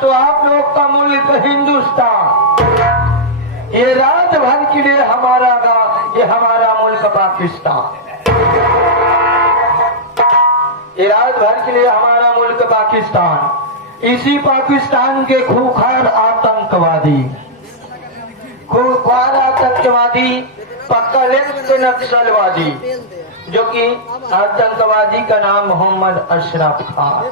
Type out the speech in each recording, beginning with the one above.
तो आप लोग का मुल्क हिंदुस्तान, ये रात भर के लिए हमारा ये हमारा मुल्क पाकिस्तान, ये रात भर के लिए हमारा मुल्क पाकिस्तान। इसी पाकिस्तान के खूंखार आतंकवादी पक्का लिंक नक्सलवादी, जो कि आतंकवादी का नाम मोहम्मद अशरफ खान।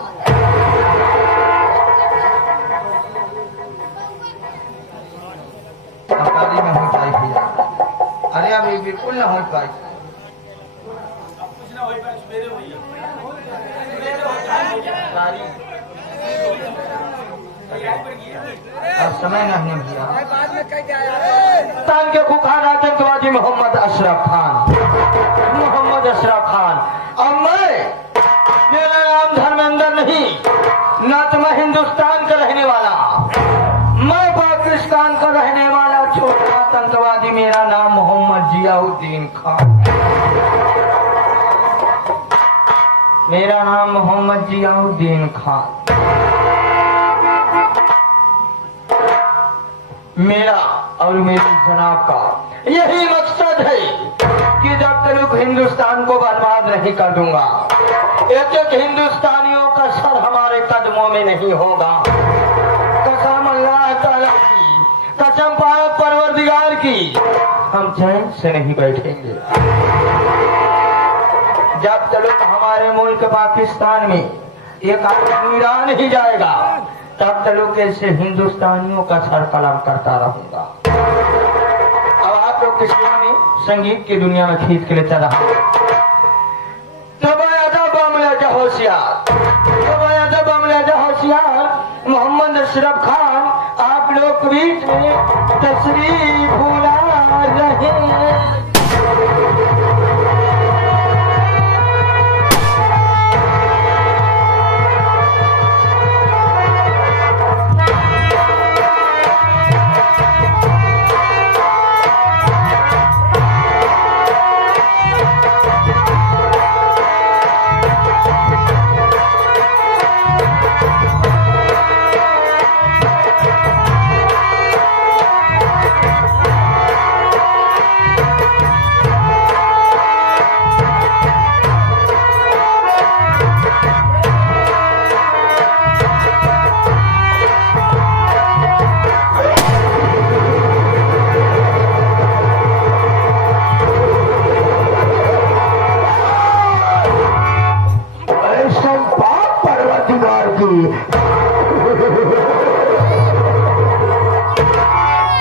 में हो पाई भैया, अरे अभी बिल्कुल ना हो पाई। अब समय नहीं भैया। पाकिस्तान के खुखार आतंकवादी मोहम्मद अशरफ खान, मोहम्मद अशरफ खान। अब मेरा नाम धर्मेंद्र नहीं, ना तो मैं हिंदुस्तान का रहने वाला, मैं पाकिस्तान का रहने वाला छोटा आतंकवादी। मेरा नाम मोहम्मद जियाउद्दीन खान, मेरा नाम मोहम्मद जियाउद्दीन खान। मेरा और मेरे जनाब का यही मकसद है कि जब तक हिंदुस्तान को बर्बाद नहीं कर दूंगा, एक हिंदुस्तानियों का सर हमारे कदमों में नहीं होगा। कसम अल्लाह ताला की, कसम पाक परवरदिगार की, हम चैन से नहीं बैठेंगे जब तक हमारे मुल्क पाकिस्तान में एक आदमी रह नहीं जाएगा, तब तक ऐसे हिंदुस्तानियों का सर कलम करता रहूंगा। अब आप लोग किसी ने संगीत की दुनिया में खींच के ले चला होशियार मोहम्मद अशरफ खान, आप लोग बीच में तशरीफ भूला रहे हैं।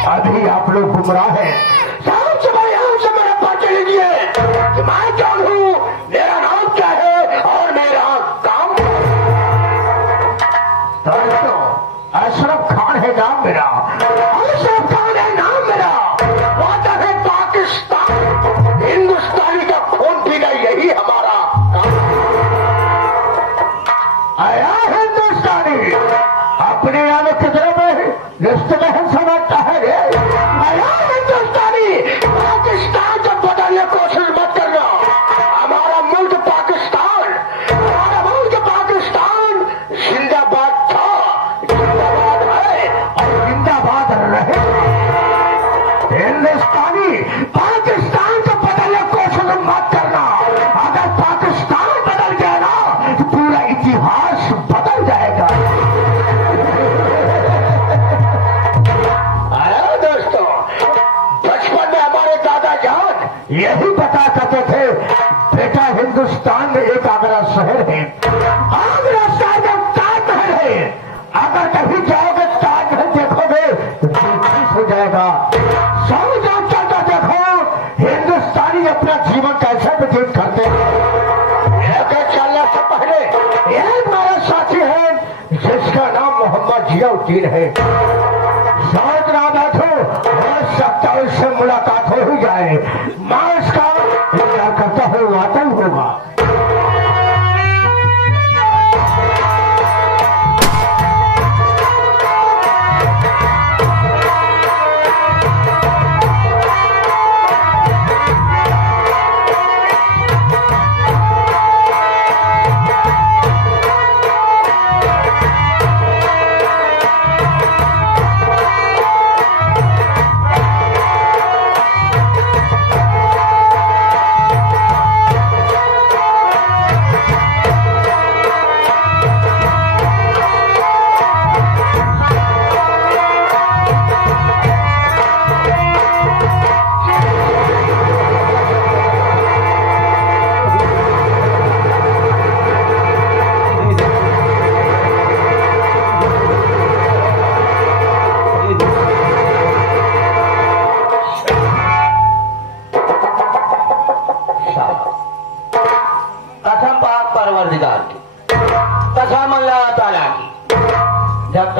अभी आप लोग गुमराह हैं। मैं कौन हूँ, मेरा नाम क्या है और मेरा काम। दोस्तों, अशरफ खान है नाम मेरा, अशरफ खान है नाम मेरा। वादा है पाकिस्तान, हिंदुस्तानी का खून पीना यही हमारा काम। आया हिंदुस्तानी अपने आने किधर में रिश्ते में समझता है रे। आया हिंदुस्तानी पाकिस्तान को बदलने की कोशिश मत करना। हमारा मुल्क पाकिस्तान, हमारा मुल्क पाकिस्तान जिंदाबाद था, जिंदाबाद है और जिंदाबाद रहे। हिंदुस्तानी पाकिस्तान को बदलने की कोशिश मत करना। अगर पाकिस्तान बदल गया ना तो पूरा इतिहास बदल जाएगा। आया दोस्तों, बचपन में हमारे दादा जान यही बता करते थे, बेटा हिंदुस्तान में एक आगरा शहर है, आगरा शहर में ताजमहल है। अगर कभी जाओगे ताजमहल देखोगे तो दिलखुश हो जाएगा। सब जब चलता देखो हिंदुस्तानी अपना जीवन कैसे व्यतीत करते हैं। चलने से पहले एक मेरा साथी है जिसका नाम मोहम्मद जियाउद्दीन है। शायद ना बैठो, हो सकता है उससे मुलाकात हो ही जाए। मैं उसका इंतजार करता हूँ, आता ही होगा।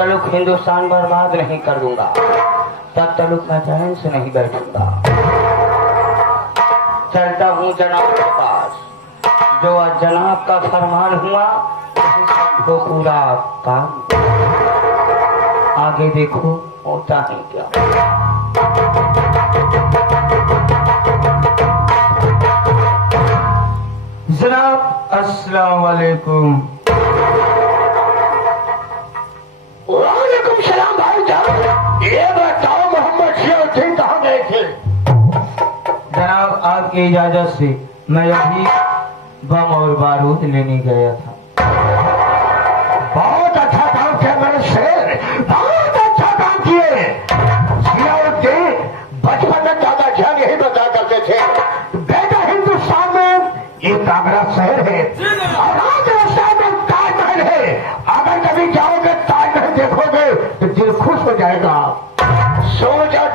तलुक हिंदुस्तान बर्बाद नहीं कर दूंगा, तब तलुक मैं चैन से नहीं बैठूंगा। चलता हूँ जनाब के पास, जो आज जनाब का फरमान हुआ तो पूरा काम। आगे देखो होता है क्या। जनाब अस्सलाम वालेकुम। वालेकुम सलाम भाईजान। ये बताओ मोहम्मद सियाउद्दीन कहाँ गए थे? जनाब आपकी इजाजत से मैं अभी बम और बारूद लेने गया था। बहुत अच्छा काम किया मेरे शेर, बहुत अच्छा काम किए। सियाउद्दीन बचपन में दादा जान यही बताया करते थे, बेटा हिंदुस्तान में एक आगरा शहर है और आगरा शहर में ताजमहल है। अगर कभी जाओगे ताजमहल देखोगे तो दिल खुश हो जाएगा। सो जा